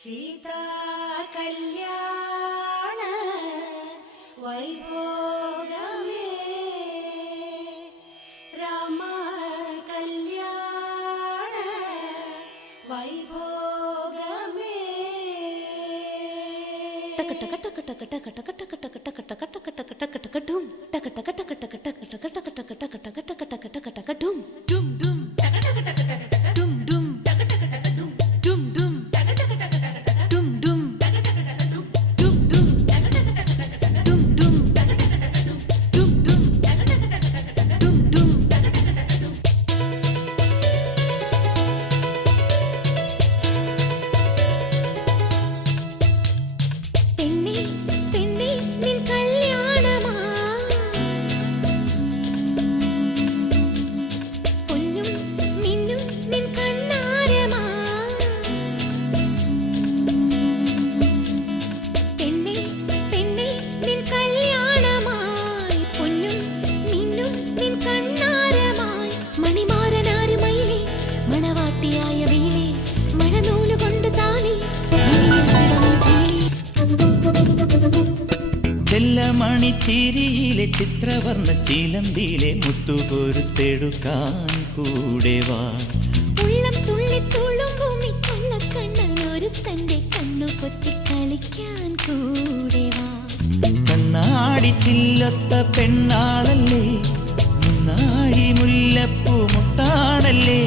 സീതാ കല്യാണ വൈഭോഗമേ രാമ കല്യാണ വൈഭോഗമേ ടക ടക ടക ടക ടക ടക ടക ടക ടക ടക ടക ടക ടക ടക ഡും ടക ടക ടക ടക ടക ടക ടക ടക ടക ടക ടക ടക ടക ടക ഡും ഡും ഡും ടക ടക ടക ടക ടക ഡും ഡും ടക ടക ടക ഡും ഡും ഡും ടക ടക ടക ടക ടക ഡും ഡും ടക ടക ടക ഡും ഡും ഡും ടക ടക ടക ടക ടക ഡും ഡും ടക ടക ടക ഡും ഡും ഡും ടക ടക ടക ടക ഡും ഡും ടക ടക ടക ഡും പെണ്ണേ പെണ്ണേ നിൻ കല്യാണമാ പൊന്നും മിന്നും നിൻ കണ്ണാരമാ പെണ്ണേ പെണ്ണേ നിൻ കല്യാണമായി പൊന്നും മിന്നും നിൻ കണ്ണാരമായി മണിമാരനാരുമയിലേ മണവാട്ടിയായ വീലേ മഴനൂലുകൊണ്ട് താലി ചെല്ലമണിച്ചിരിയിലെ ചിത്രവർണ്ണ ചിലമ്പിലെ മുത്തുകൊരുത്തെടുക്കാൻ കൂടെ വാ ഉള്ളം തുള്ളി തുളുമ്പുമി കൊള്ളക്കണ്ണൻ ഒരു തന്റെ കണ്ണു പൊത്തി കളിക്കാൻ കൂടെ വാ കണ്ണാടി ചില്ലത്ത പെണ്ണാളല്ലേ മുന്നാഴി മുല്ലപ്പൂ മുട്ടാണല്ലേ